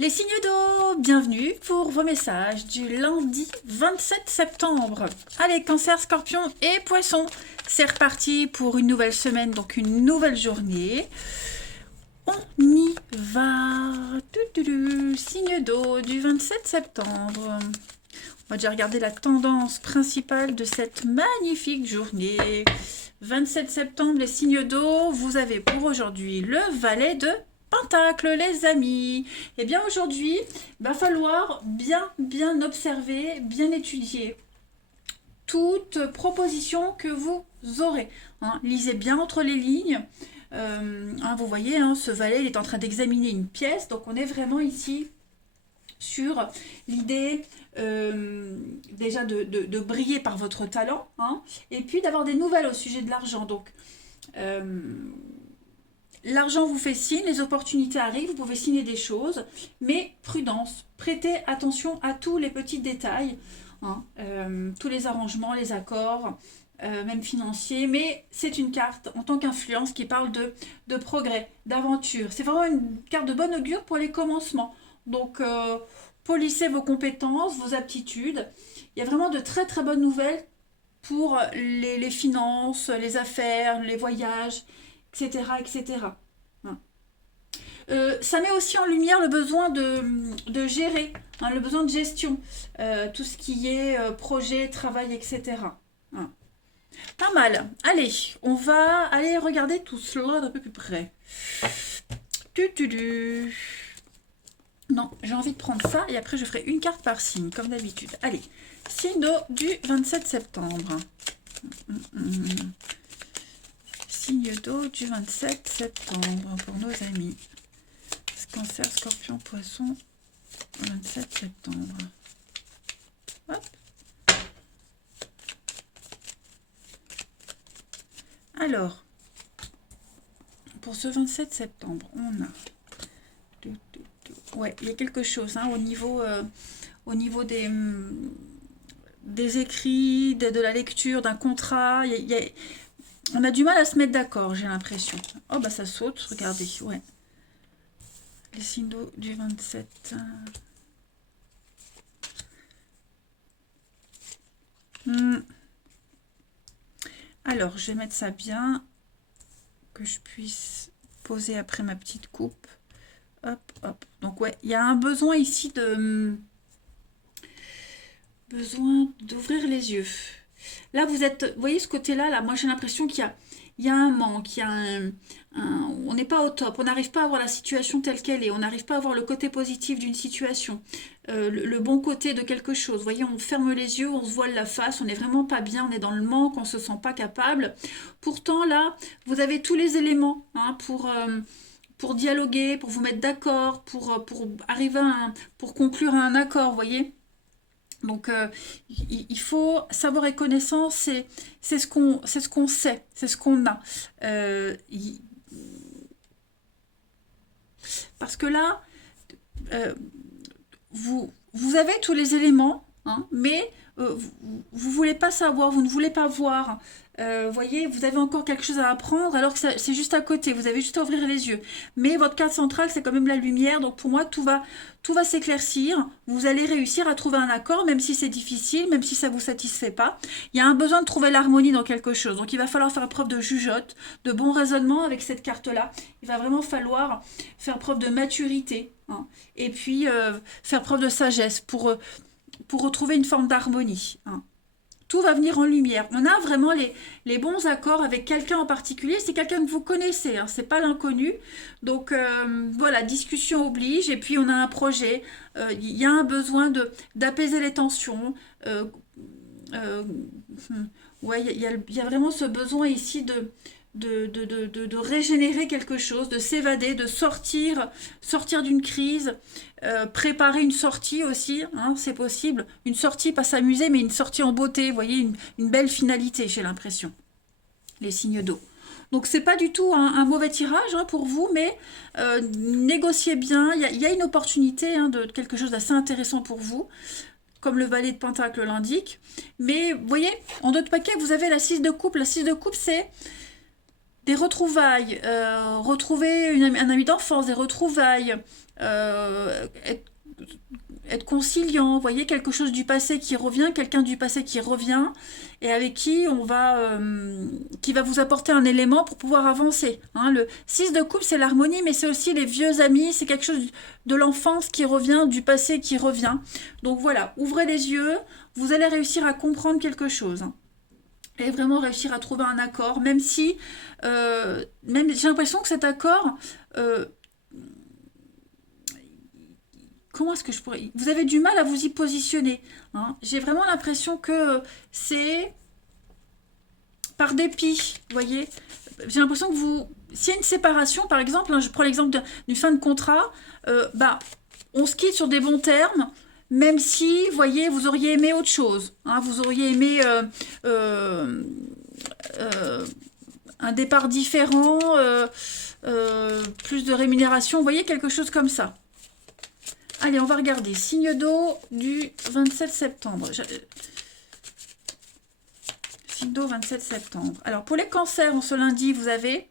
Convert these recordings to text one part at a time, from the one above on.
Les signes d'eau, bienvenue pour vos messages du lundi 27 septembre. Allez, Cancer, Scorpion et Poisson, c'est reparti pour une nouvelle semaine, donc une nouvelle journée. On y va. Signe d'eau du 27 septembre. On va déjà regarder la tendance principale de cette magnifique journée. 27 septembre, les signes d'eau, vous avez pour aujourd'hui le valet de Pentacle, les amis. Et bien aujourd'hui, il va falloir bien observer, bien étudier toute proposition que vous aurez. Lisez bien entre les lignes. Vous voyez, ce valet il est en train d'examiner une pièce, donc on est vraiment ici sur l'idée déjà de briller par votre talent, et puis d'avoir des nouvelles au sujet de l'argent. Donc l'argent vous fait signe, les opportunités arrivent, vous pouvez signer des choses, mais prudence, prêtez attention à tous les petits détails, tous les arrangements, les accords, même financiers, mais c'est une carte en tant qu'influence qui parle de progrès, d'aventure. C'est vraiment une carte de bon augure pour les commencements. Donc, polissez vos compétences, vos aptitudes. Il y a vraiment de très très bonnes nouvelles pour les finances, les affaires, les voyages, etc. etc. Ça met aussi en lumière le besoin de gérer, le besoin de gestion, tout ce qui est projet, travail, etc. Pas mal. Allez, on va aller regarder tout cela d'un peu plus près. Non, j'ai envie de prendre ça et après je ferai une carte par signe, comme d'habitude. Allez, signe d'eau du 27 septembre. Signe d'eau du 27 septembre pour nos amis. Cancer, Scorpion, Poisson, 27 septembre. Hop. Alors, pour ce 27 septembre, on a... Ouais, il y a quelque chose au niveau des écrits, de la lecture, d'un contrat. On a du mal à se mettre d'accord, j'ai l'impression. Oh, bah ça saute, regardez, ouais. Les signes d'eau du 27. Alors, je vais mettre ça bien, que je puisse poser après ma petite coupe. Hop, hop. Donc, ouais, il y a un besoin ici besoin d'ouvrir les yeux. Là, vous voyez ce côté-là, là, moi j'ai l'impression qu'il y a un manque, on n'est pas au top, on n'arrive pas à voir la situation telle qu'elle est, on n'arrive pas à voir le côté positif d'une situation, le bon côté de quelque chose. Vous voyez, on ferme les yeux, on se voile la face, on n'est vraiment pas bien, on est dans le manque, on ne se sent pas capable. Pourtant, là, vous avez tous les éléments pour dialoguer, pour vous mettre d'accord, pour arriver pour conclure à un accord, vous voyez. Donc, il faut savoir et connaissance, c'est ce qu'on sait, c'est ce qu'on a. Parce que là, vous avez tous les éléments, mais vous ne voulez pas savoir, vous ne voulez pas voir. Voyez, vous avez encore quelque chose à apprendre alors que c'est juste à côté, vous avez juste à ouvrir les yeux. Mais votre carte centrale, c'est quand même la lumière, donc pour moi, tout va s'éclaircir. Vous allez réussir à trouver un accord, même si c'est difficile, même si ça ne vous satisfait pas. Il y a un besoin de trouver l'harmonie dans quelque chose, donc il va falloir faire preuve de jugeote, de bon raisonnement avec cette carte-là. Il va vraiment falloir faire preuve de maturité, et puis faire preuve de sagesse pour retrouver une forme d'harmonie. Tout va venir en lumière. On a vraiment les bons accords avec quelqu'un en particulier. C'est quelqu'un que vous connaissez, c'est pas l'inconnu. Donc voilà, discussion oblige. Et puis on a un projet. Il y a un besoin d'apaiser les tensions. Ouais, il y a vraiment ce besoin ici de régénérer quelque chose, de s'évader, de sortir d'une crise, préparer une sortie aussi, c'est possible. Une sortie, pas s'amuser, mais une sortie en beauté, vous voyez, une belle finalité, j'ai l'impression. Les signes d'eau. Donc c'est pas du tout un mauvais tirage pour vous, mais négociez bien, il y a une opportunité de quelque chose d'assez intéressant pour vous, comme le valet de Pentacle l'indique. Mais vous voyez, en d'autres paquets, vous avez la 6 de coupe. La 6 de coupe, c'est des retrouvailles, retrouver un ami d'enfance, des retrouvailles, être conciliant, vous voyez, quelque chose du passé qui revient, quelqu'un du passé qui revient, et avec qui va vous apporter un élément pour pouvoir avancer. Hein. Le 6 de coupe, c'est l'harmonie, mais c'est aussi les vieux amis, c'est quelque chose de l'enfance qui revient, du passé qui revient. Donc voilà, ouvrez les yeux, vous allez réussir à comprendre quelque chose. Hein. Et vraiment réussir à trouver un accord, même si, même j'ai l'impression que cet accord, comment est-ce que je pourrais... Vous avez du mal à vous y positionner. Hein. J'ai vraiment l'impression que c'est par dépit, vous voyez. J'ai l'impression que vous... S'il y a une séparation, par exemple, hein, je prends l'exemple d'une fin de contrat, on se quitte sur des bons termes, même si, vous voyez, vous auriez aimé autre chose. Hein, vous auriez aimé un départ différent, plus de rémunération, vous voyez, quelque chose comme ça. Allez, on va regarder. Signe d'eau du 27 septembre. Signe d'eau 27 septembre. Alors, pour les cancers, en ce lundi, vous avez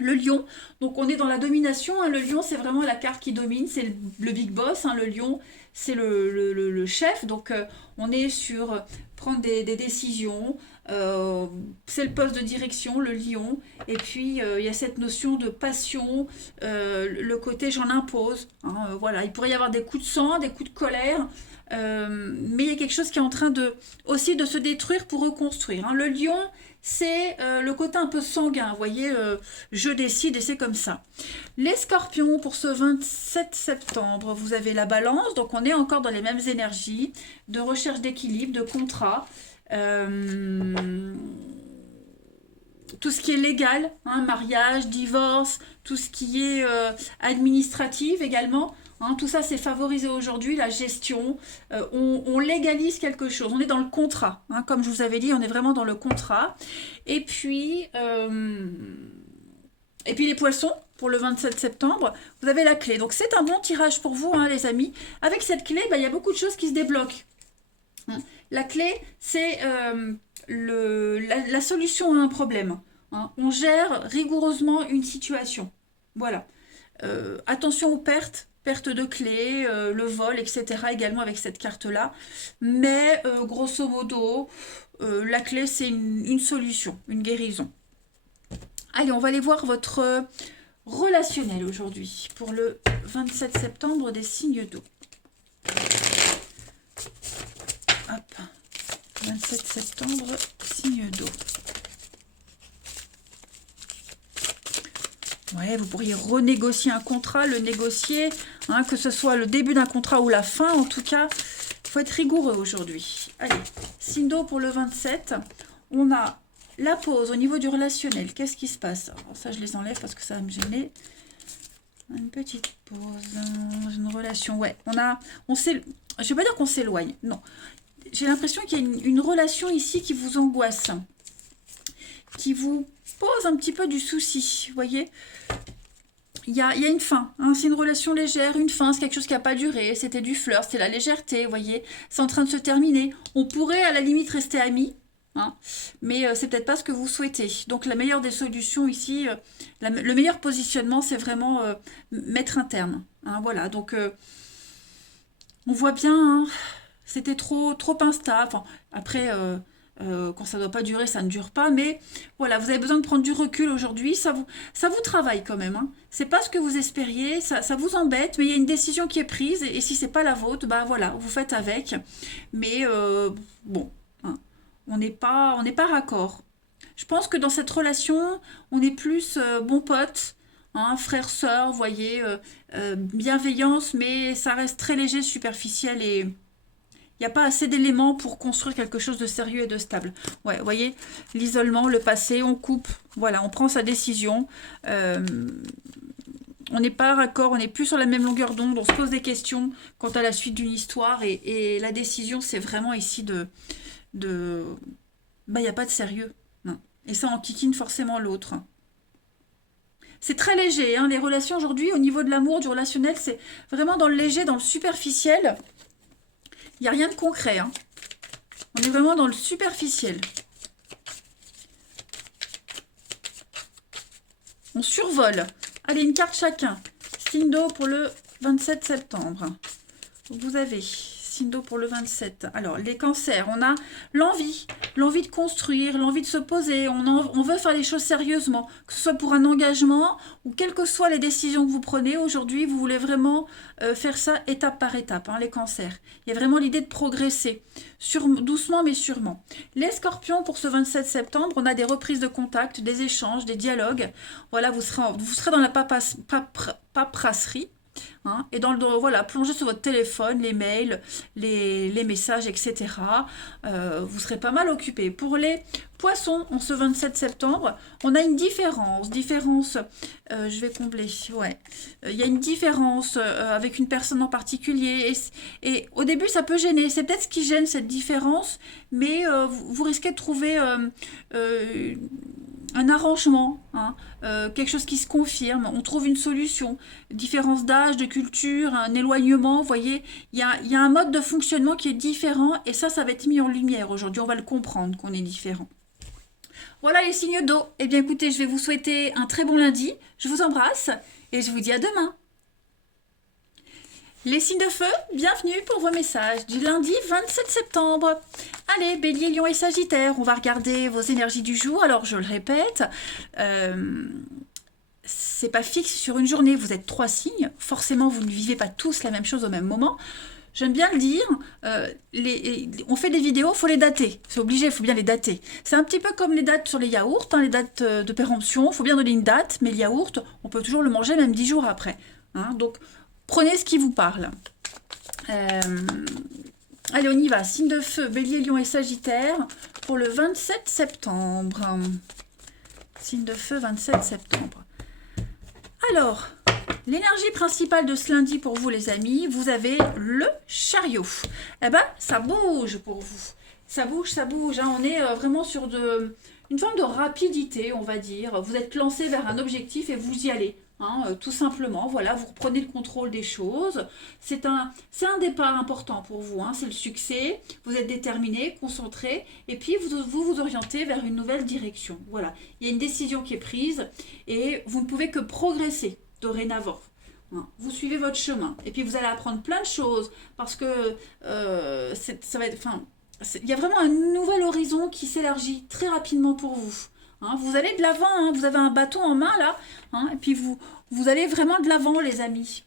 le lion. Donc, on est dans la domination. Hein. Le lion, c'est vraiment la carte qui domine. C'est le big boss. Hein. Le lion, c'est le chef. Donc, on est sur prendre des décisions. C'est le poste de direction, le lion. Et puis, il y a cette notion de passion, le côté j'en impose. Hein, voilà, il pourrait y avoir des coups de sang, des coups de colère. Mais il y a quelque chose qui est en train aussi de se détruire pour reconstruire. Hein. Le lion, c'est le côté un peu sanguin. Vous voyez, je décide et c'est comme ça. Les scorpions, pour ce 27 septembre, vous avez la balance. Donc, on est encore dans les mêmes énergies de recherche d'équilibre, de contrat. Tout ce qui est légal, hein, mariage, divorce, tout ce qui est administratif également, hein, tout ça c'est favorisé aujourd'hui, la gestion, on légalise quelque chose, on est dans le contrat, hein, comme je vous avais dit, on est vraiment dans le contrat. Et puis les poissons, pour le 27 septembre, vous avez la clé. Donc c'est un bon tirage pour vous, hein, les amis. Avec cette clé, il y a beaucoup de choses qui se débloquent. La clé, c'est la solution à un problème. Hein. On gère rigoureusement une situation. Voilà. Attention aux pertes de clés, le vol, etc. également avec cette carte-là. Mais grosso modo, la clé, c'est une solution, une guérison. Allez, on va aller voir votre relationnel aujourd'hui pour le 27 septembre des signes d'eau. Hop, 27 septembre, signe d'eau. Ouais, vous pourriez renégocier un contrat, le négocier, hein, que ce soit le début d'un contrat ou la fin. En tout cas, il faut être rigoureux aujourd'hui. Allez, signe d'eau pour le 27. On a la pause au niveau du relationnel. Qu'est-ce qui se passe? Alors, ça, je les enlève parce que ça va me gêner. Une petite pause, une relation. Ouais, je ne vais pas dire qu'on s'éloigne, non. J'ai l'impression qu'il y a une relation ici qui vous angoisse, qui vous pose un petit peu du souci, vous voyez. Il y a une fin, hein, c'est une relation légère, une fin, c'est quelque chose qui n'a pas duré, c'était du flirt, c'était la légèreté, vous voyez. C'est en train de se terminer. On pourrait à la limite rester amis, hein, mais c'est peut-être pas ce que vous souhaitez. Donc la meilleure des solutions ici, le meilleur positionnement, c'est vraiment mettre un terme. Hein, voilà, donc on voit bien... Hein, c'était trop instable. Enfin, après, quand ça ne doit pas durer, ça ne dure pas. Mais voilà, vous avez besoin de prendre du recul aujourd'hui. Ça vous travaille quand même. Hein. Ce n'est pas ce que vous espériez. Ça vous embête, mais il y a une décision qui est prise. Et si ce n'est pas la vôtre, bah voilà, vous faites avec. Mais bon, hein, on n'est pas raccord. Je pense que dans cette relation, on est plus bon pote. Hein, frère, sœur, vous voyez, bienveillance, mais ça reste très léger, superficiel et... Il n'y a pas assez d'éléments pour construire quelque chose de sérieux et de stable. Ouais, vous voyez, l'isolement, le passé, on coupe. Voilà, on prend sa décision. On n'est pas raccord, on n'est plus sur la même longueur d'onde. On se pose des questions quant à la suite d'une histoire. Et la décision, c'est vraiment ici il n'y a pas de sérieux. Non. Et ça enquiquine forcément l'autre. C'est très léger. Hein, les relations aujourd'hui, au niveau de l'amour, du relationnel, c'est vraiment dans le léger, dans le superficiel. Il n'y a rien de concret. Hein. On est vraiment dans le superficiel. On survole. Allez, une carte chacun. Signe d'eau pour le 27 septembre. Vous avez signe d'eau pour le 27. Alors, les cancers, on a l'envie de construire, l'envie de se poser. On veut faire les choses sérieusement, que ce soit pour un engagement ou quelles que soient les décisions que vous prenez. Aujourd'hui, vous voulez vraiment faire ça étape par étape, hein, les cancers. Il y a vraiment l'idée de progresser, doucement mais sûrement. Les scorpions, pour ce 27 septembre, on a des reprises de contact, des échanges, des dialogues. Voilà, vous serez dans la paperasserie. Hein, et voilà, plonger sur votre téléphone, les mails, les messages, etc. Vous serez pas mal occupé. Pour les poissons, en ce 27 septembre, on a une différence. Je vais combler, ouais. Il y a une différence avec une personne en particulier. Et au début, ça peut gêner. C'est peut-être ce qui gêne, cette différence. Mais vous risquez de trouver un arrangement, hein, quelque chose qui se confirme, on trouve une solution, différence d'âge, de culture, un éloignement, vous voyez, il y a un mode de fonctionnement qui est différent et ça va être mis en lumière aujourd'hui, on va le comprendre qu'on est différent. Voilà les signes d'eau. Eh bien écoutez, je vais vous souhaiter un très bon lundi, je vous embrasse et je vous dis à demain. Les signes de feu, bienvenue pour vos messages du lundi 27 septembre. Allez, Bélier, Lion et Sagittaire, on va regarder vos énergies du jour. Alors, je le répète, c'est pas fixe sur une journée, vous êtes 3 signes. Forcément, vous ne vivez pas tous la même chose au même moment. J'aime bien le dire, on fait des vidéos, il faut les dater. C'est obligé, il faut bien les dater. C'est un petit peu comme les dates sur les yaourts, hein, les dates de péremption. Il faut bien donner une date, mais le yaourt, on peut toujours le manger même 10 jours après. Hein, donc, prenez ce qui vous parle. Allez, on y va. Signe de feu, Bélier, Lion et Sagittaire pour le 27 septembre. Signe de feu, 27 septembre. Alors, l'énergie principale de ce lundi pour vous, les amis, vous avez le chariot. Eh ben, ça bouge pour vous. Ça bouge, ça bouge. Hein. On est vraiment sur une forme de rapidité, on va dire. Vous êtes lancé vers un objectif et vous y allez. Hein, tout simplement, voilà, vous reprenez le contrôle des choses. C'est un départ important pour vous, hein, c'est le succès. Vous êtes déterminé, concentré, et puis vous orientez vers une nouvelle direction. Voilà, il y a une décision qui est prise et vous ne pouvez que progresser dorénavant. Hein, vous suivez votre chemin et puis vous allez apprendre plein de choses parce que ça va être, enfin, il y a vraiment un nouvel horizon qui s'élargit très rapidement pour vous. Hein, vous allez de l'avant, hein, vous avez un bâton en main là, hein, et puis vous allez vraiment de l'avant, les amis.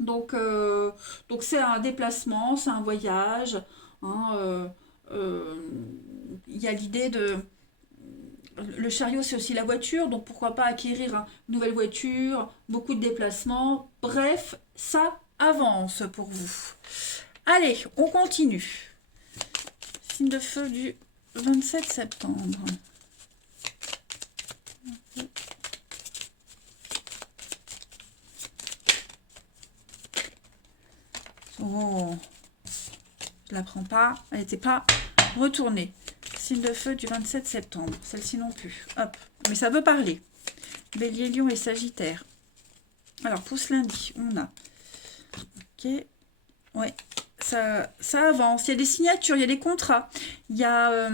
Donc c'est un déplacement, c'est un voyage. Hein, il y a l'idée de... Le chariot, c'est aussi la voiture, donc pourquoi pas acquérir une nouvelle voiture, beaucoup de déplacements. Bref, ça avance pour vous. Allez, on continue. Signe de feu du 27 septembre. Oh, je la prends pas, elle n'était pas retournée. Signe de feu du 27 septembre, celle-ci non plus. Hop, mais ça veut parler. Bélier, Lion et Sagittaire. Alors, pour ce lundi, on a... Ok, ouais, ça avance. Il y a des signatures, il y a des contrats. Il y a...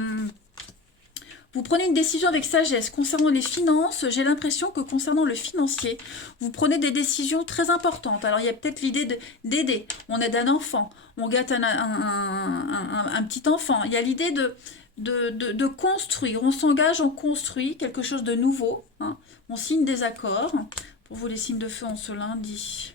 Vous prenez une décision avec sagesse. Concernant les finances, j'ai l'impression que concernant le financier, vous prenez des décisions très importantes. Alors, il y a peut-être l'idée d'aider. On aide un enfant, on gâte un petit enfant. Il y a l'idée de construire. On s'engage, on construit quelque chose de nouveau. Hein. On signe des accords. Pour vous, les signes de feu en ce lundi.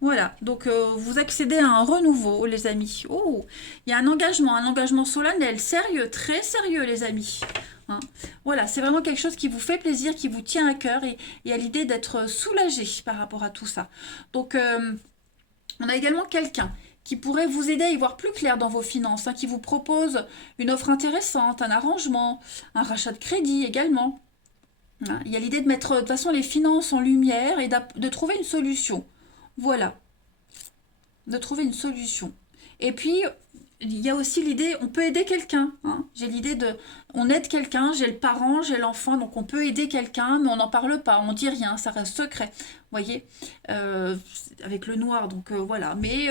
Voilà, donc vous accédez à un renouveau, les amis. Oh, il y a un engagement solennel, sérieux, très sérieux, les amis. Hein. Voilà, c'est vraiment quelque chose qui vous fait plaisir, qui vous tient à cœur et à l'idée d'être soulagé par rapport à tout ça. Donc, on a également quelqu'un qui pourrait vous aider à y voir plus clair dans vos finances, hein, qui vous propose une offre intéressante, un arrangement, un rachat de crédit également. Hein. Il y a l'idée de mettre de toute façon les finances en lumière et de trouver une solution. Voilà, de trouver une solution. Et puis, il y a aussi l'idée, on peut aider quelqu'un. Hein. J'ai l'idée on aide quelqu'un, j'ai le parent, j'ai l'enfant, donc on peut aider quelqu'un, mais on n'en parle pas, on dit rien, ça reste secret. Vous voyez, avec le noir, donc voilà. Mais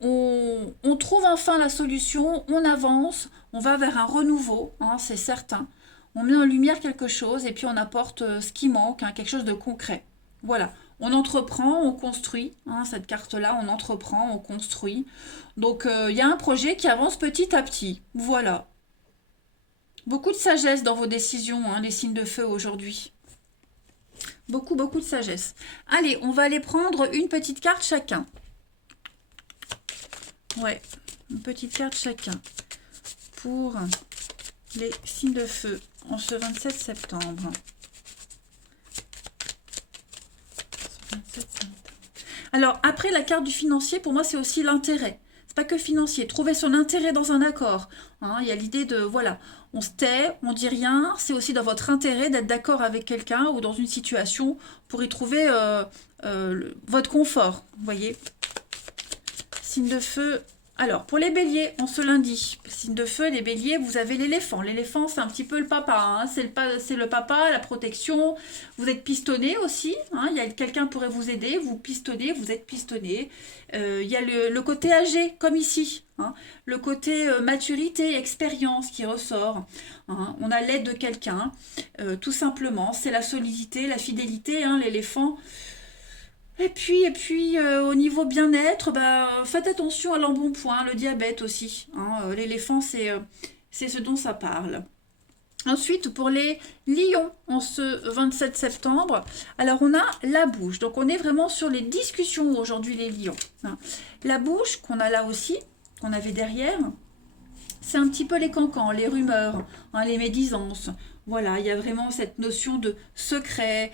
on trouve enfin la solution, on avance, on va vers un renouveau, hein, c'est certain. On met en lumière quelque chose et puis on apporte ce qui manque, hein, quelque chose de concret. Voilà. On entreprend, on construit. Hein, cette carte-là, on entreprend, on construit. Donc, il y a un projet qui avance petit à petit. Voilà. Beaucoup de sagesse dans vos décisions, hein, les signes de feu aujourd'hui. Beaucoup, beaucoup de sagesse. Allez, on va aller prendre une petite carte chacun. Ouais, une petite carte chacun. Pour les signes de feu en ce 27 septembre. Alors, après la carte du financier, pour moi, c'est aussi l'intérêt. C'est pas que financier. Trouver son intérêt dans un accord. Hein, il y a l'idée de, voilà, on se tait, on dit rien. C'est aussi dans votre intérêt d'être d'accord avec quelqu'un ou dans une situation pour y trouver votre confort. Vous voyez? Signe de feu. Alors, pour les béliers, en ce lundi, signe de feu, les béliers, vous avez l'éléphant. L'éléphant, c'est un petit peu le papa. Hein. C'est le papa, la protection. Vous êtes pistonné aussi. Hein. Il y a quelqu'un pourrait vous aider. Vous pistonnez, vous êtes pistonné. Il y a le côté âgé, comme ici. Hein. Le côté maturité, expérience qui ressort. Hein. On a l'aide de quelqu'un. Tout simplement, c'est la solidité, la fidélité. Hein, l'éléphant. Et puis au niveau bien-être, bah, faites attention à l'embonpoint, le diabète aussi. Hein. L'éléphant, c'est ce dont ça parle. Ensuite, pour les lions, en ce 27 septembre, alors on a la bouche. Donc on est vraiment sur les discussions aujourd'hui, les lions. Hein. La bouche, qu'on a là aussi, qu'on avait derrière, c'est un petit peu les cancans, les rumeurs, hein, les médisances. Voilà, il y a vraiment cette notion de secret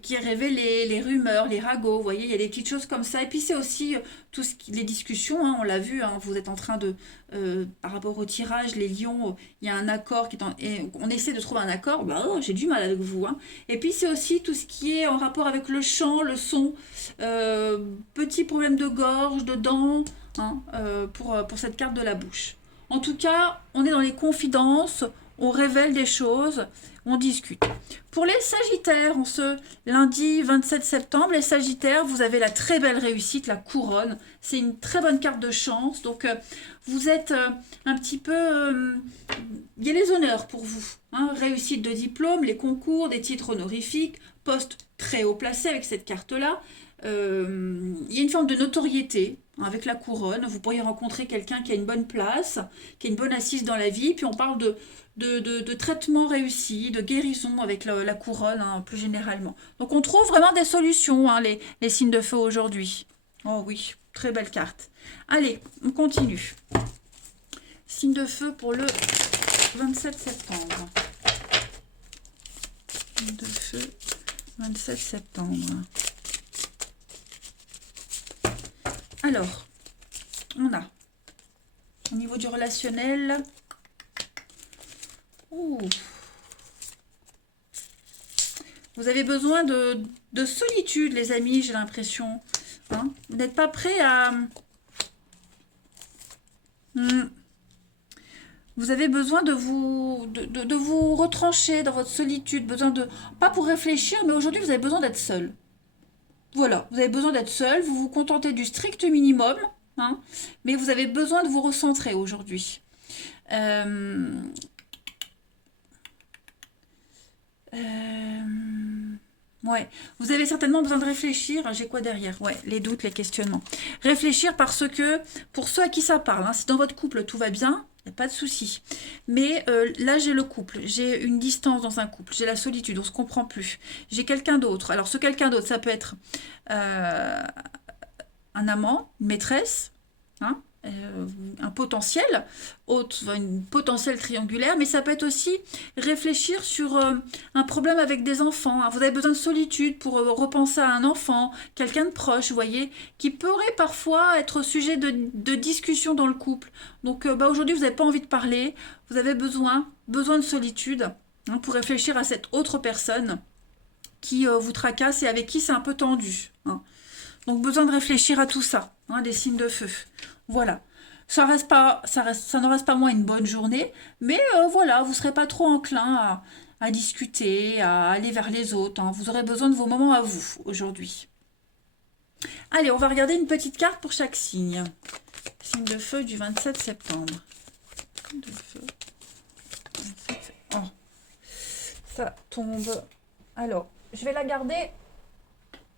qui est révélé, les rumeurs, les ragots, vous voyez, il y a des petites choses comme ça. Et puis c'est aussi les discussions, hein, on l'a vu, hein, vous êtes en train de, par rapport au tirage, les lions, il y a un accord et on essaie de trouver un accord, bah, oh, j'ai du mal avec vous. Hein. Et puis c'est aussi tout ce qui est en rapport avec le chant, le son, petits problèmes de gorge, de dents, hein, pour cette carte de la bouche. En tout cas, on est dans les confidences, on révèle des choses, on discute. Pour les Sagittaires, en ce lundi 27 septembre, les Sagittaires, vous avez la très belle réussite, la couronne. C'est une très bonne carte de chance. Donc, vous êtes un petit peu... il y a les honneurs pour vous. Hein, réussite de diplôme, les concours, des titres honorifiques, poste très haut placé avec cette carte-là. Il y a une forme de notoriété avec la couronne. Vous pourriez rencontrer quelqu'un qui a une bonne place, qui a une bonne assise dans la vie. Puis on parle de traitement réussi, de guérison avec la couronne, hein, plus généralement. Donc on trouve vraiment des solutions, hein, les signes de feu aujourd'hui. Oh oui, très belle carte. Allez, on continue. Signe de feu pour le 27 septembre. Signe de feu, 27 septembre. Alors, on a, au niveau du relationnel, vous avez besoin de solitude, les amis, j'ai l'impression. Hein, vous n'êtes pas prêts à... Vous avez besoin de vous retrancher dans votre solitude, besoin de... Pas pour réfléchir, mais aujourd'hui, vous avez besoin d'être seul. Voilà, vous avez besoin d'être seul, vous vous contentez du strict minimum, hein, mais vous avez besoin de vous recentrer aujourd'hui. Ouais, vous avez certainement besoin de réfléchir. J'ai quoi derrière? Ouais, les doutes, les questionnements. Réfléchir parce que, pour ceux à qui ça parle, hein, si dans votre couple tout va bien, il n'y a pas de souci. Mais là, j'ai le couple, j'ai une distance dans un couple, j'ai la solitude, on ne se comprend plus. J'ai quelqu'un d'autre. Alors, ce quelqu'un d'autre, ça peut être un amant, une maîtresse, hein, un potentiel, une potentielle triangulaire, mais ça peut être aussi réfléchir sur un problème avec des enfants. Hein. Vous avez besoin de solitude pour repenser à un enfant, quelqu'un de proche, vous voyez, qui pourrait parfois être sujet de discussion dans le couple. Donc aujourd'hui, vous n'avez pas envie de parler, vous avez besoin de solitude, hein, pour réfléchir à cette autre personne qui vous tracasse et avec qui c'est un peu tendu. Hein. Donc besoin de réfléchir à tout ça, hein, des signes de feu. Voilà. Ça ne reste pas moins une bonne journée, mais voilà, vous ne serez pas trop enclin à discuter, à aller vers les autres. Hein. Vous aurez besoin de vos moments à vous aujourd'hui. Allez, on va regarder une petite carte pour chaque signe. Signe de feu du 27 septembre. Signe de feu. 27 septembre. Oh. ça tombe. Alors, je vais la garder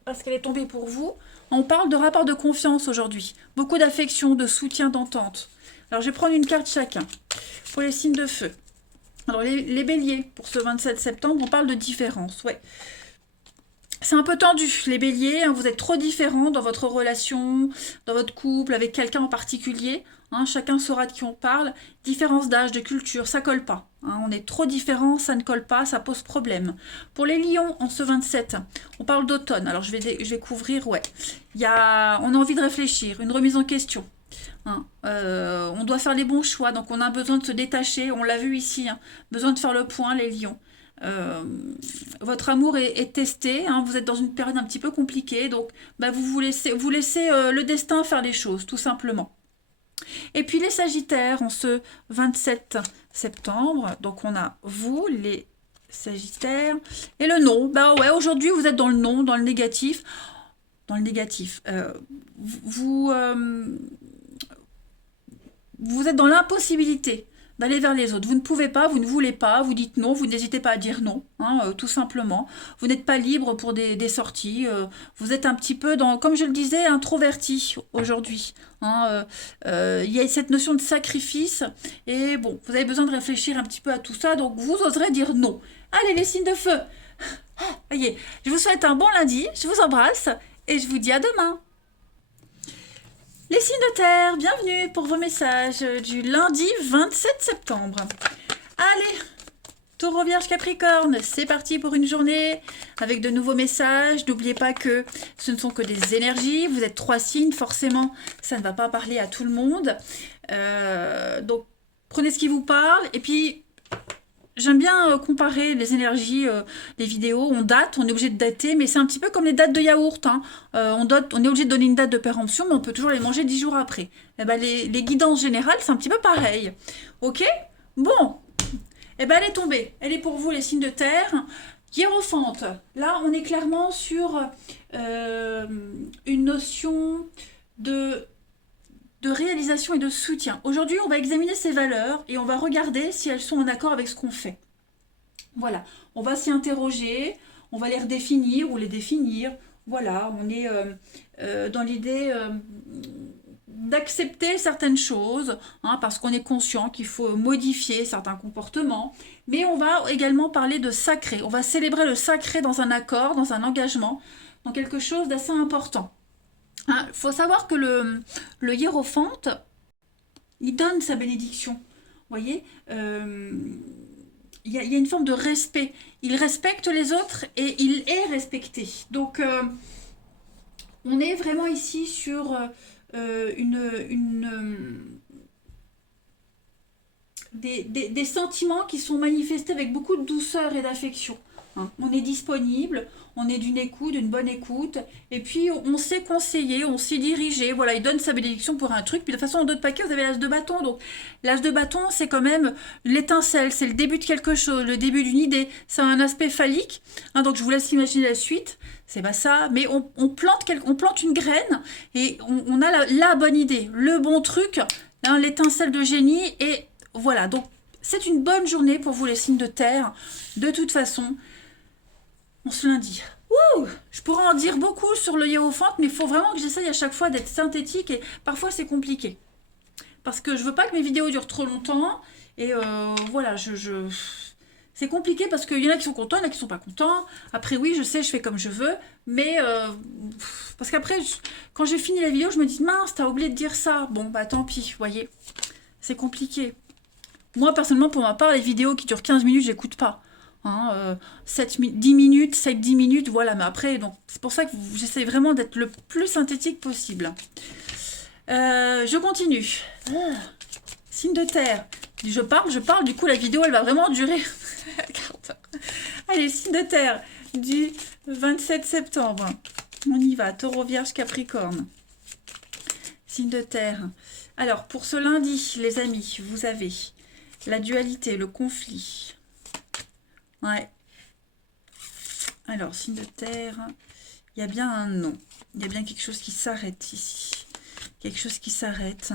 parce qu'elle est tombée pour vous. On parle de rapport de confiance aujourd'hui. Beaucoup d'affection, de soutien, d'entente. Alors, je vais prendre une carte chacun. Pour les signes de feu. Alors, les béliers, pour ce 27 septembre, on parle de différence. Ouais. C'est un peu tendu, les béliers, hein, vous êtes trop différents dans votre relation, dans votre couple, avec quelqu'un en particulier. Hein, chacun saura de qui on parle. Différence d'âge, de culture, ça colle pas. Hein, on est trop différents, ça ne colle pas, ça pose problème. Pour les lions, en ce 27, on parle d'automne. Alors je vais couvrir, ouais. On a envie de réfléchir, une remise en question. Hein, on doit faire les bons choix, donc on a besoin de se détacher. On l'a vu ici, hein, besoin de faire le point, les lions. Votre amour est testé, hein, vous êtes dans une période un petit peu compliquée, donc bah, vous laissez le destin faire les choses, tout simplement. Et puis les Sagittaires, en ce 27 septembre, donc on a vous, les Sagittaires, et le non. Bah ouais, aujourd'hui vous êtes dans le non, dans le négatif. Dans le négatif. Vous êtes dans l'impossibilité d'aller vers les autres. Vous ne pouvez pas, vous ne voulez pas, vous dites non, vous n'hésitez pas à dire non, hein, tout simplement. Vous n'êtes pas libre pour des sorties. Vous êtes un petit peu dans, comme je le disais, introverti aujourd'hui. Hein, il y a cette notion de sacrifice. Et bon, vous avez besoin de réfléchir un petit peu à tout ça. Donc vous oserez dire non. Allez, les signes de feu. Voyez, je vous souhaite un bon lundi. Je vous embrasse. Et je vous dis à demain. Les signes de terre, bienvenue pour vos messages du lundi 27 septembre. Allez, Taureau, Vierge, Capricorne, c'est parti pour une journée avec de nouveaux messages. N'oubliez pas que ce ne sont que des énergies. Vous êtes 3 signes, forcément, ça ne va pas parler à tout le monde. Donc, prenez ce qui vous parle. Et puis, j'aime bien comparer les énergies, les vidéos. On date, on est obligé de dater, mais c'est un petit peu comme les dates de yaourt. Hein. On est obligé de donner une date de péremption, mais on peut toujours les manger 10 jours après. Et ben, les guidances générales, c'est un petit peu pareil. Ok? Bon. Eh ben, elle est tombée. Elle est pour vous, les signes de terre. Hiérophante. Là, on est clairement sur une notion de réalisation et de soutien. Aujourd'hui, on va examiner ces valeurs et on va regarder si elles sont en accord avec ce qu'on fait. Voilà, on va s'y interroger, on va les redéfinir ou les définir. Voilà, on est dans l'idée d'accepter certaines choses, hein, parce qu'on est conscient qu'il faut modifier certains comportements. Mais on va également parler de sacré. On va célébrer le sacré dans un accord, dans un engagement, dans quelque chose d'assez important. Il faut savoir que le hiérophante, il donne sa bénédiction. Vous voyez, il y a une forme de respect. Il respecte les autres et il est respecté. Donc, on est vraiment ici sur des sentiments qui sont manifestés avec beaucoup de douceur et d'affection. Hein. On est disponible, on est d'une écoute, d'une bonne écoute, et puis on sait conseiller, on sait diriger. Voilà, il donne sa bénédiction pour un truc. Puis de toute façon, en d'autres paquets, vous avez l'âge de bâton. Donc l'âge de bâton, c'est quand même l'étincelle, c'est le début de quelque chose, le début d'une idée. C'est un aspect phallique. Hein, donc je vous laisse imaginer la suite. C'est pas ça, mais on plante une graine et on a la bonne idée, le bon truc, hein, l'étincelle de génie. Et voilà, donc c'est une bonne journée pour vous les signes de terre. De toute façon, on se lundi. Wouh, je pourrais en dire beaucoup sur le hiérophante, mais il faut vraiment que j'essaye à chaque fois d'être synthétique et parfois c'est compliqué. Parce que je veux pas que mes vidéos durent trop longtemps et voilà, c'est compliqué parce qu'il y en a qui sont contents, il y en a qui sont pas contents. Après oui, je sais, je fais comme je veux, mais parce qu'après, quand j'ai fini la vidéo, je me dis mince, t'as oublié de dire ça. Bon, bah tant pis, vous voyez, c'est compliqué. Moi, personnellement, pour ma part, les vidéos qui durent 15 minutes, j'écoute pas. Hein, 10 minutes, 7-10 minutes, voilà. Mais après, donc c'est pour ça que j'essaie vraiment d'être le plus synthétique possible. Je continue. Signe de terre. Je parle, du coup la vidéo elle va vraiment durer. Allez, signe de terre du 27 septembre. On y va, Taureau, Vierge, Capricorne. Signe de terre. Alors, pour ce lundi, les amis, vous avez la dualité, le conflit. Ouais. Alors, signe de terre, il y a bien un non. Il y a bien quelque chose qui s'arrête ici. Quelque chose qui s'arrête.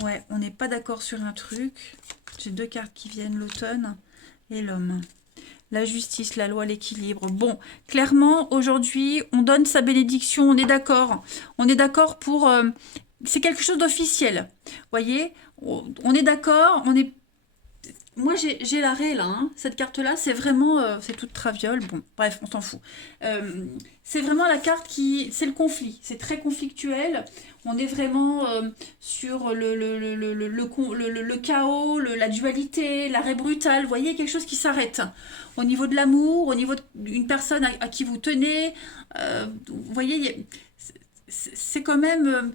Ouais, on n'est pas d'accord sur un truc. J'ai 2 cartes qui viennent, l'automne et l'homme. la justice, la loi, l'équilibre. Bon, clairement, aujourd'hui, on donne sa bénédiction, on est d'accord. On est d'accord pour... c'est quelque chose d'officiel. Voyez, on est d'accord, on est... Moi, j'ai l'arrêt, là. Hein. Cette carte-là, c'est vraiment... c'est toute traviole. Bon, bref, on s'en fout. C'est vraiment la carte qui... C'est le conflit. C'est très conflictuel. On est vraiment sur le chaos, la dualité, l'arrêt brutal. Vous voyez, quelque chose qui s'arrête. Au niveau de l'amour, au niveau d'une personne à qui vous tenez. Vous voyez, c'est quand même...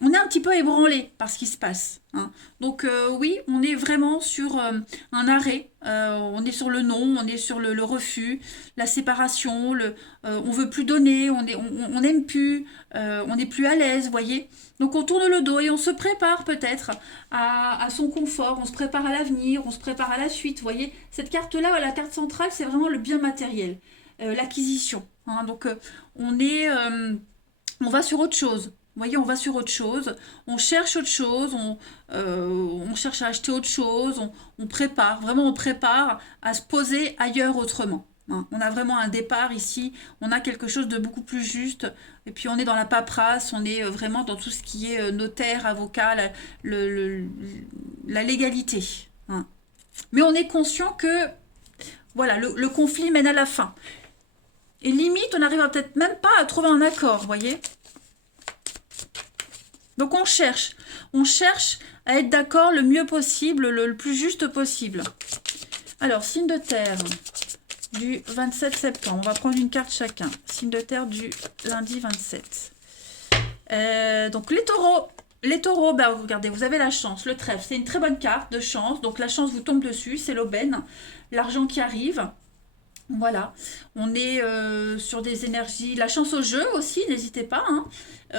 on est un petit peu ébranlé par ce qui se passe. Hein. Donc oui, on est vraiment sur un arrêt, on est sur le non, on est sur le refus, la séparation, on veut plus donner, on n'aime plus, on n'est plus à l'aise, vous voyez. Donc on tourne le dos et on se prépare peut-être à son confort, on se prépare à l'avenir, on se prépare à la suite, vous voyez. Cette carte-là, la carte centrale, c'est vraiment le bien matériel, l'acquisition. Hein. Donc on va sur autre chose. Vous voyez, on va sur autre chose, on cherche autre chose, on cherche à acheter autre chose, on prépare, vraiment on prépare à se poser ailleurs autrement. Hein. On a vraiment un départ ici, on a quelque chose de beaucoup plus juste, et puis on est dans la paperasse, on est vraiment dans tout ce qui est notaire, avocat, la légalité. Hein. Mais on est conscient que voilà, le conflit mène à la fin. Et limite, on n'arrive peut-être même pas à trouver un accord, vous voyez. Donc on cherche à être d'accord le mieux possible, le plus juste possible. Alors, signe de terre du 27 septembre, on va prendre une carte chacun. Signe de terre du lundi 27. Donc les taureaux, bah, regardez, vous avez la chance, le trèfle, c'est une très bonne carte de chance, donc la chance vous tombe dessus, c'est l'aubaine, l'argent qui arrive. Voilà, on est sur des énergies, la chance au jeu aussi, n'hésitez pas. Hein.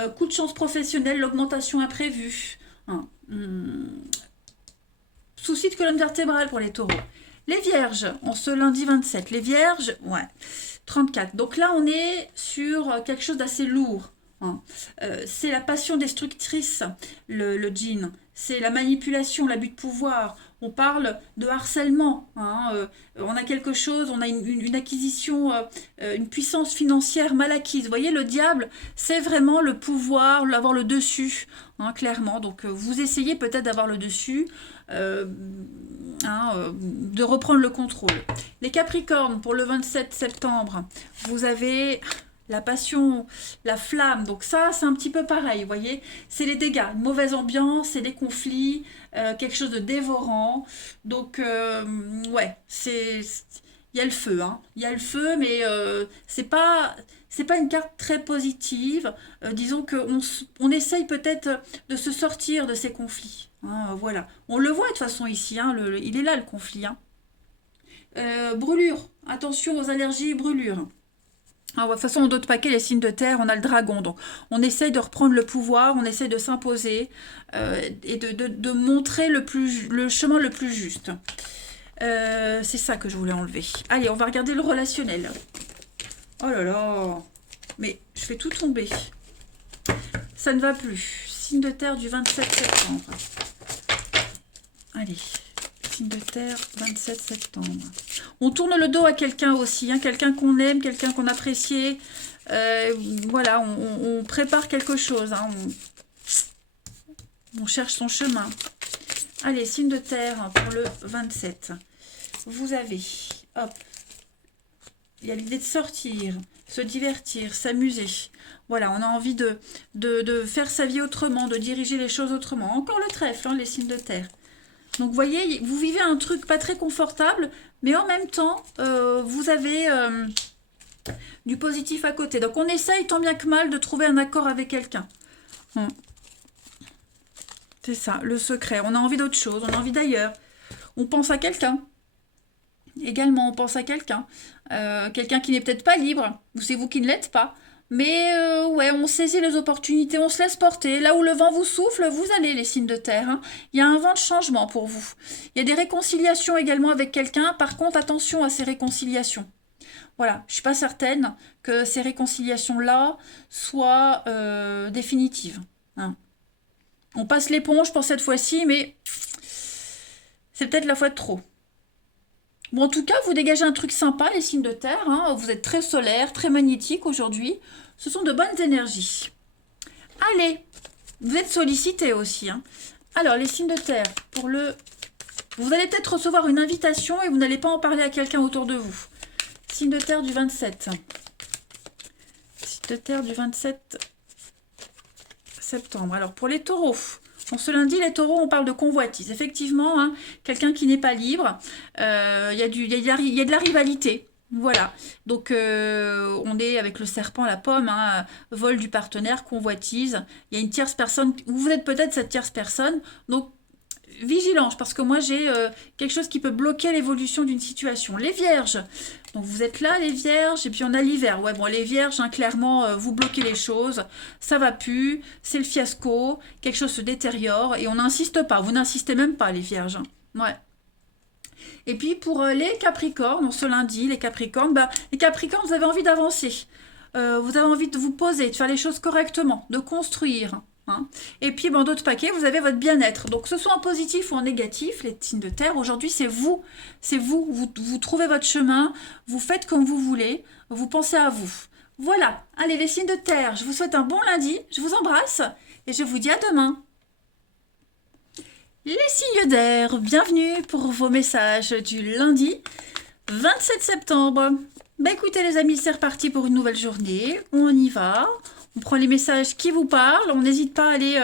Coup de chance professionnelle, l'augmentation imprévue. Hein. Souci de colonne vertébrale pour les taureaux. Les vierges, en ce lundi 27, les vierges, ouais, 34. Donc là, on est sur quelque chose d'assez lourd. Hein. C'est la passion destructrice, le djinn. C'est la manipulation, l'abus de pouvoir. On parle de harcèlement. Hein. On a quelque chose, on a une acquisition, une puissance financière mal acquise. Vous voyez, le diable, c'est vraiment le pouvoir, avoir le dessus, hein, clairement. Donc, vous essayez peut-être d'avoir le dessus, de reprendre le contrôle. Les Capricornes, pour le 27 septembre, vous avez... la passion, la flamme, donc ça c'est un petit peu pareil, vous voyez, c'est les dégâts, une mauvaise ambiance, c'est des conflits, quelque chose de dévorant, donc ouais, il y a le feu, hein. Il y a le feu, mais c'est pas une carte très positive, disons qu'on essaye peut-être de se sortir de ces conflits, hein, voilà, on le voit de toute façon ici, hein, il est là le conflit, hein. Brûlure, attention aux allergies et brûlures. Alors, de toute façon, dans d'autres paquets, les signes de terre, on a le dragon. Donc, on essaye de reprendre le pouvoir, on essaye de s'imposer et de montrer le chemin le plus juste. C'est ça que je voulais enlever. Allez, on va regarder le relationnel. Oh là là. Mais je fais tout tomber. Ça ne va plus. Signe de terre du 27 septembre. Allez. De terre, 27 septembre. On tourne le dos à quelqu'un aussi, hein, quelqu'un qu'on aime, quelqu'un qu'on apprécie. Voilà, on prépare quelque chose. Hein, on cherche son chemin. Allez, signe de terre pour le 27. Vous avez, hop, il y a l'idée de sortir, se divertir, s'amuser. Voilà, on a envie de faire sa vie autrement, de diriger les choses autrement. Encore le trèfle, hein, les signes de terre. Donc, vous voyez, vous vivez un truc pas très confortable, mais en même temps, vous avez du positif à côté. Donc, on essaye tant bien que mal de trouver un accord avec quelqu'un. C'est ça, le secret. On a envie d'autre chose, on a envie d'ailleurs. On pense à quelqu'un. Également, on pense à quelqu'un. Quelqu'un qui n'est peut-être pas libre, ou c'est vous qui ne l'êtes pas. Mais ouais, on saisit les opportunités, on se laisse porter. Là où le vent vous souffle, vous allez, les signes de terre. Hein. Il y a un vent de changement pour vous. Il y a des réconciliations également avec quelqu'un. Par contre, attention à ces réconciliations. Voilà, je ne suis pas certaine que ces réconciliations-là soient définitives. Hein. On passe l'éponge pour cette fois-ci, mais c'est peut-être la fois de trop. Bon, en tout cas, vous dégagez un truc sympa, les signes de terre, hein. Vous êtes très solaire, très magnétique aujourd'hui. Ce sont de bonnes énergies. Allez, vous êtes sollicité aussi, hein. Alors, les signes de terre, vous allez peut-être recevoir une invitation et vous n'allez pas en parler à quelqu'un autour de vous. Signe de terre du 27. Signe de terre du 27 septembre. Alors, pour les taureaux, ce lundi, les taureaux, on parle de convoitise. Effectivement, hein, quelqu'un qui n'est pas libre, il y a de la rivalité. Voilà. Donc, on est avec le serpent, la pomme, hein, vol du partenaire, convoitise. Il y a une tierce personne, vous êtes peut-être cette tierce personne. Donc, vigilance, parce que moi, j'ai quelque chose qui peut bloquer l'évolution d'une situation. Les vierges. Donc, vous êtes là, les vierges, et puis on a l'hiver. Ouais, bon, les vierges, hein, clairement, vous bloquez les choses. Ça va plus, c'est le fiasco. Quelque chose se détériore, et on n'insiste pas. Vous n'insistez même pas, les vierges. Hein. Ouais. Et puis pour les Capricornes, ce lundi, les Capricornes, vous avez envie d'avancer. Vous avez envie de vous poser, de faire les choses correctement, de construire. Hein. Et puis dans d'autres paquets, vous avez votre bien-être. Donc que ce soit en positif ou en négatif, les signes de terre, aujourd'hui c'est vous. C'est vous. Vous trouvez votre chemin, vous faites comme vous voulez, vous pensez à vous. Voilà, allez les signes de terre, je vous souhaite un bon lundi, je vous embrasse et je vous dis à demain. Les signes d'air, bienvenue pour vos messages du lundi 27 septembre. Écoutez les amis, c'est reparti pour une nouvelle journée. On y va, on prend les messages qui vous parlent. On n'hésite pas à aller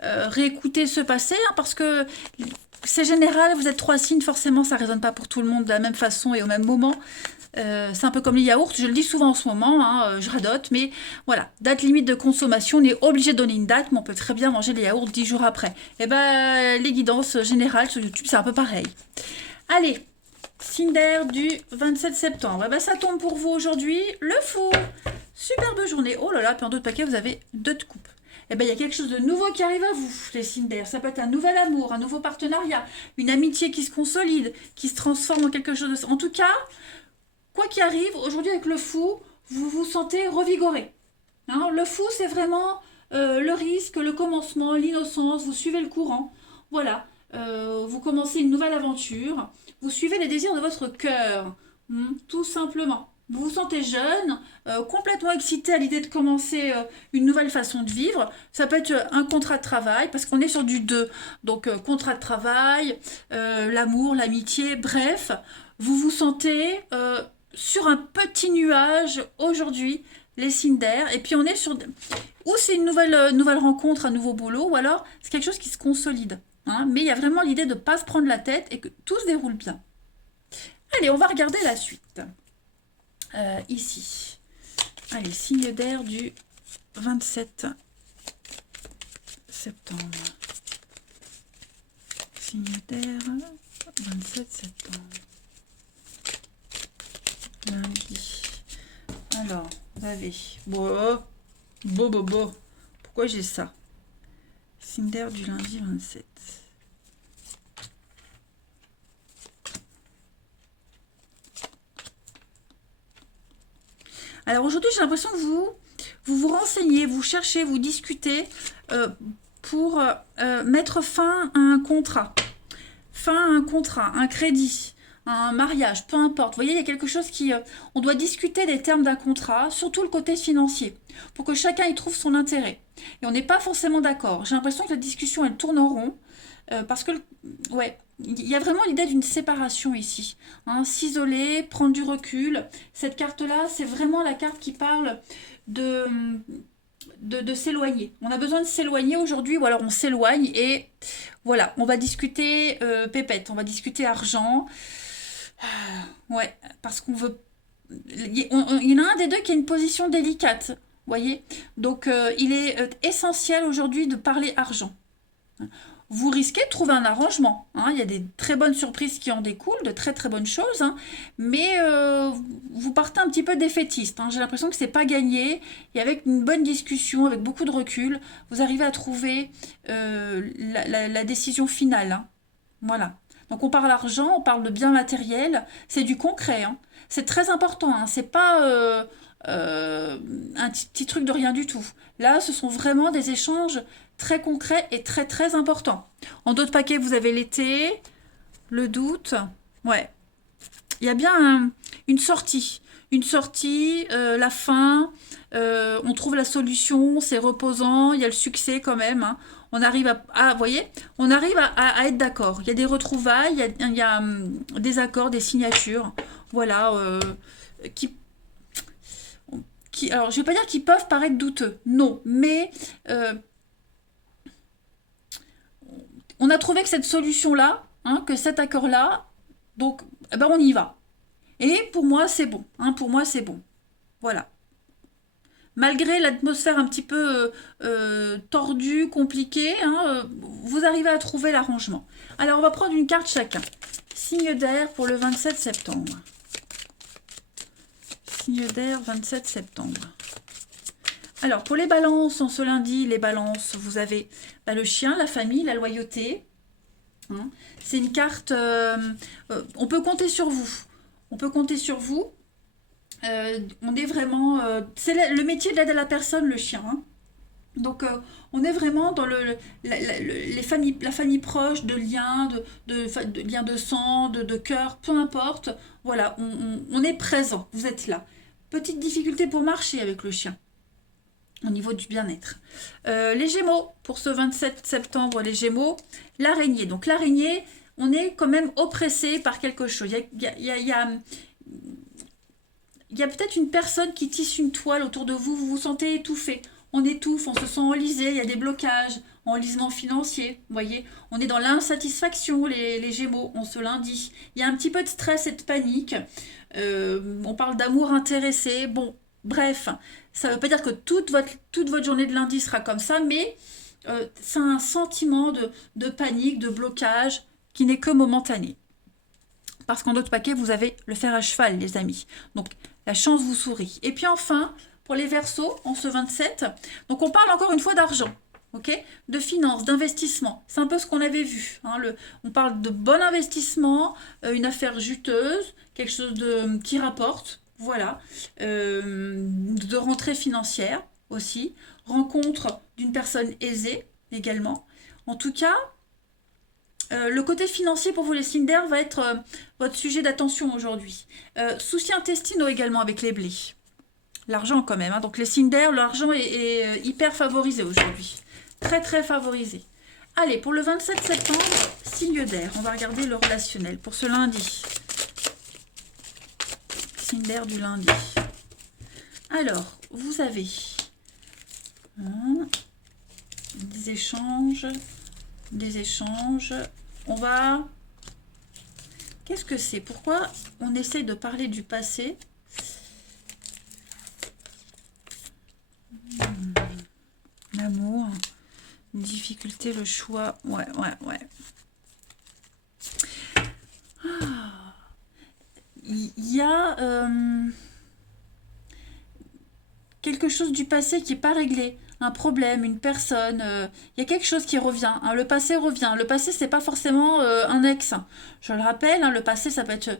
réécouter ce passé, hein, parce que c'est général, vous êtes 3 signes, forcément ça ne résonne pas pour tout le monde de la même façon et au même moment. C'est un peu comme les yaourts, je le dis souvent en ce moment, hein, je radote, mais voilà, date limite de consommation, on est obligé de donner une date, mais on peut très bien manger les yaourts 10 jours après. Et les guidances générales sur YouTube, c'est un peu pareil. Allez, signe d'air du 27 septembre, ça tombe pour vous aujourd'hui, le fou. Superbe journée, oh là là, puis en d'autres paquets, vous avez 2 de coupe. Il y a quelque chose de nouveau qui arrive à vous, les signes d'air. Ça peut être un nouvel amour, un nouveau partenariat, une amitié qui se consolide, qui se transforme en quelque chose de... En tout cas, quoi qu'il arrive, aujourd'hui avec le fou, vous vous sentez revigoré. Hein, le fou, c'est vraiment le risque, le commencement, l'innocence, vous suivez le courant. Voilà, vous commencez une nouvelle aventure, vous suivez les désirs de votre cœur, tout simplement. Vous vous sentez jeune, complètement excité à l'idée de commencer une nouvelle façon de vivre. Ça peut être un contrat de travail, parce qu'on est sur du 2. Donc, contrat de travail, l'amour, l'amitié, bref, vous vous sentez sur un petit nuage aujourd'hui, les signes d'air. Et puis, on est sur... Ou c'est une nouvelle rencontre, un nouveau boulot, ou alors c'est quelque chose qui se consolide. Hein, mais il y a vraiment l'idée de ne pas se prendre la tête et que tout se déroule bien. Allez, on va regarder la suite. Ici. Allez, signe d'air du 27 septembre. Signe d'air 27 septembre. Lundi. Alors, vous avez... Bon. Pourquoi j'ai ça? Signe d'air du lundi 27. Alors aujourd'hui, j'ai l'impression que vous renseignez, vous cherchez, vous discutez pour mettre fin à un contrat. Fin à un contrat, un crédit, un mariage, peu importe. Vous voyez, il y a quelque chose qui... on doit discuter des termes d'un contrat, surtout le côté financier, pour que chacun y trouve son intérêt. Et on n'est pas forcément d'accord. J'ai l'impression que la discussion, elle tourne en rond, parce que... Ouais, il y a vraiment l'idée d'une séparation ici. Hein, s'isoler, prendre du recul. Cette carte-là, c'est vraiment la carte qui parle de s'éloigner. On a besoin de s'éloigner aujourd'hui, ou alors on s'éloigne et voilà, on va discuter pépette, on va discuter argent. Ouais, parce qu'on veut... Il y en a un des deux qui a une position délicate, vous voyez. Donc, il est essentiel aujourd'hui de parler argent. Vous risquez de trouver un arrangement. Hein. Il y a des très bonnes surprises qui en découlent, de très très bonnes choses. Hein. Mais vous partez un petit peu défaitiste. Hein. J'ai l'impression que c'est pas gagné. Et avec une bonne discussion, avec beaucoup de recul, vous arrivez à trouver la décision finale. Hein. Voilà. Donc on parle argent, on parle de biens matériels. C'est du concret. Hein. C'est très important. Hein. C'est pas un petit truc de rien du tout. Là, ce sont vraiment des échanges très concret et très très important. En d'autres paquets, vous avez l'été, le doute. Ouais. Il y a bien une sortie. Une sortie, la fin, on trouve la solution, c'est reposant, il y a le succès quand même, hein. On arrive vous voyez, on arrive à être d'accord. Il y a des retrouvailles, il y a des accords, des signatures, voilà, alors je vais pas dire qu'ils peuvent paraître douteux, non, mais on a trouvé que cette solution-là, hein, que cet accord-là, donc, eh ben on y va. Et pour moi, c'est bon, hein, pour moi, c'est bon. Voilà. Malgré l'atmosphère un petit peu tordue, compliquée, hein, vous arrivez à trouver l'arrangement. Alors, on va prendre une carte chacun. Signe d'air pour le 27 septembre. Signe d'air, 27 septembre. Alors, pour les balances, en ce lundi, les balances, vous avez le chien, la famille, la loyauté. Hein. C'est une carte... on peut compter sur vous. On peut compter sur vous. On est vraiment... c'est le métier de l'aide à la personne, le chien. Hein. Donc, on est vraiment dans la famille proche, de liens, de liens de sang, de cœur, peu importe. Voilà, on est présent, vous êtes là. Petite difficulté pour marcher avec le chien, au niveau du bien-être. Les Gémeaux, pour ce 27 septembre, les Gémeaux, l'araignée. Donc, l'araignée, on est quand même oppressé par quelque chose. Il y a peut-être une personne qui tisse une toile autour de vous, vous vous sentez étouffé. On étouffe, on se sent enlisé, il y a des blocages, enlisement financier, vous voyez. On est dans l'insatisfaction, les Gémeaux, on se lundi. Il y a un petit peu de stress et de panique. On parle d'amour intéressé. Bon, bref, ça ne veut pas dire que toute votre journée de lundi sera comme ça, mais c'est un sentiment de panique, de blocage qui n'est que momentané. Parce qu'en d'autres paquets, vous avez le fer à cheval, les amis. Donc, la chance vous sourit. Et puis enfin, pour les Verseaux, en ce 27, donc on parle encore une fois d'argent, ok, de finances, d'investissement. C'est un peu ce qu'on avait vu. Hein, on parle de bon investissement, une affaire juteuse, quelque chose qui rapporte, voilà, de rentrée financière aussi, rencontre d'une personne aisée également. En tout cas, le côté financier pour vous les signes d'air va être votre sujet d'attention aujourd'hui. Soucis intestinaux également avec les blés. L'argent quand même. Hein. Donc les signes d'air, l'argent est hyper favorisé aujourd'hui. Très très favorisé. Allez, pour le 27 septembre, signe d'air. On va regarder le relationnel pour ce lundi. Signe d'air du lundi. Alors, vous avez des échanges. On va... Qu'est-ce que c'est? Pourquoi on essaie de parler du passé? L'amour, une difficulté, le choix. Ouais. Il y a quelque chose du passé qui n'est pas réglé. Un problème, une personne, il y a quelque chose qui revient, hein, le passé revient. Le passé, c'est pas forcément un ex. Je le rappelle, hein, le passé, ça peut être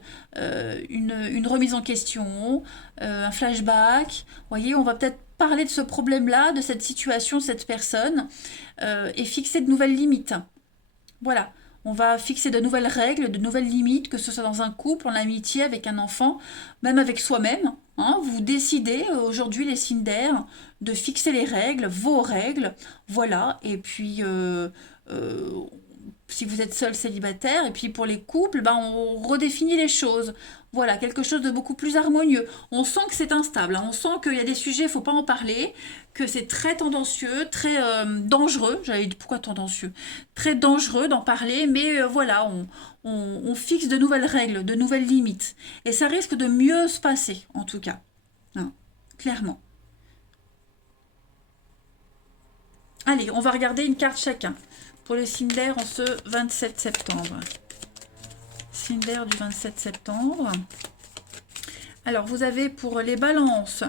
une remise en question, un flashback. Vous voyez, on va peut-être parler de ce problème-là, de cette situation, de cette personne, et fixer de nouvelles limites. Voilà. On va fixer de nouvelles règles, de nouvelles limites, que ce soit dans un couple, en amitié, avec un enfant, même avec soi-même. Hein, vous décidez aujourd'hui, les signes d'air, de fixer les règles, vos règles. Voilà. Et puis, si vous êtes seul célibataire, et puis pour les couples, on redéfinit les choses. Voilà, quelque chose de beaucoup plus harmonieux. On sent que c'est instable, hein, on sent qu'il y a des sujets, il ne faut pas en parler, que c'est très tendancieux, très dangereux. J'avais dit pourquoi tendancieux? Très dangereux d'en parler, mais voilà, on fixe de nouvelles règles, de nouvelles limites. Et ça risque de mieux se passer, en tout cas. Hein, clairement. Allez, on va regarder une carte chacun. Pour le signe d'air en ce 27 septembre. Signe d'air du 27 septembre. Alors, vous avez pour les balances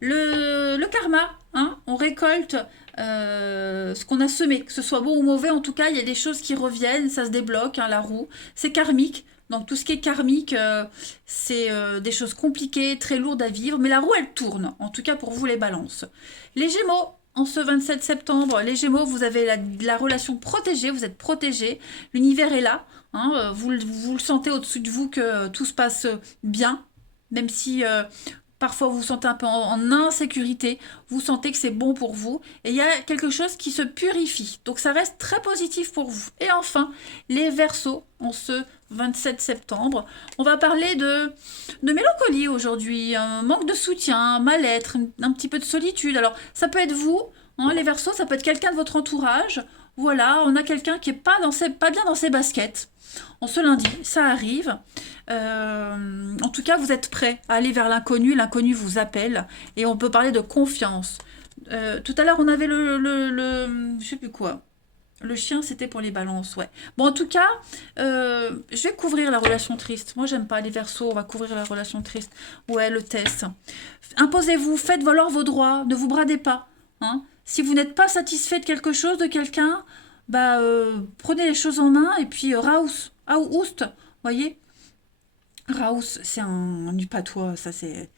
le karma. Hein, on récolte ce qu'on a semé. Que ce soit bon ou mauvais, en tout cas, il y a des choses qui reviennent. Ça se débloque, hein, la roue. C'est karmique. Donc, tout ce qui est karmique, c'est des choses compliquées, très lourdes à vivre. Mais la roue, elle tourne. En tout cas, pour vous, les balances. Les Gémeaux. En ce 27 septembre, les Gémeaux, vous avez la relation protégée, vous êtes protégés, l'univers est là, hein, vous le sentez au-dessus de vous que tout se passe bien, même si parfois vous vous sentez un peu en insécurité, vous sentez que c'est bon pour vous, et il y a quelque chose qui se purifie. Donc ça reste très positif pour vous. Et enfin, les Verseaux, en ce 27 septembre, on va parler de mélancolie aujourd'hui, un manque de soutien, mal-être, un petit peu de solitude. Alors ça peut être vous, hein, les Verseaux, ça peut être quelqu'un de votre entourage. Voilà, on a quelqu'un qui est pas bien dans ses baskets. En ce lundi, ça arrive. En tout cas, vous êtes prêt à aller vers l'inconnu. L'inconnu vous appelle et on peut parler de confiance. Tout à l'heure, on avait je sais plus quoi. Le chien, c'était pour les balances, ouais. Bon, en tout cas, je vais couvrir la relation triste. Moi, j'aime pas les Verseaux, on va couvrir la relation triste. Ouais, le test. Imposez-vous, faites valoir vos droits, ne vous bradez pas. Hein. Si vous n'êtes pas satisfait de quelque chose, de quelqu'un, bah, prenez les choses en main et puis raus, oust, voyez. Raus, c'est du patois, ça c'est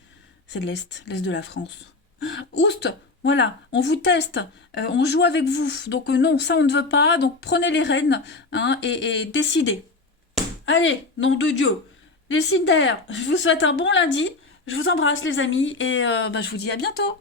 de l'Est de la France. Oust, voilà, on vous teste, on joue avec vous. Donc non, ça on ne veut pas, donc prenez les rênes hein, et décidez. Allez, nom de Dieu. Les signes d'air, je vous souhaite un bon lundi, je vous embrasse les amis et bah, je vous dis à bientôt.